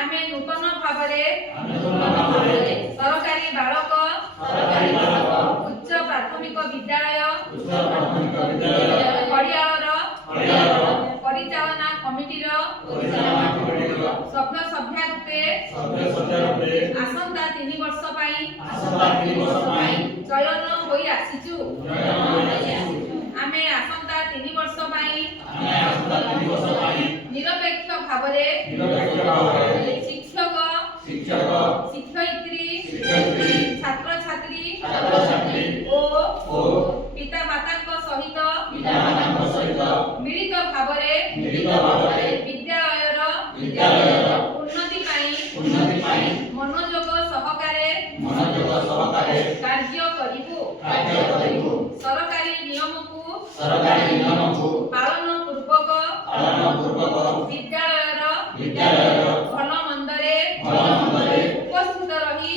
आमे नूतन भावरे सरकारी बालक उच्च प्राथमिक विद्यालय खड़ियालर परिचालना कमिटीर सभ्य सभ्या रूपे आसंता 3 वर्ष चयन होई आसीचु। आमे आसंता 3 वर्ष निरपेक्ष भावरे शिक्षक शिक्षयित्री छात्र छात्री और पिता माता सहित मिलित भावरे विद्यालयर उन्नति मनोयोग सहकारे कार्य करिबु। सरकारी नियम को पालन पूर्वक विद्यालयर भल मंदरे उपस्थित रही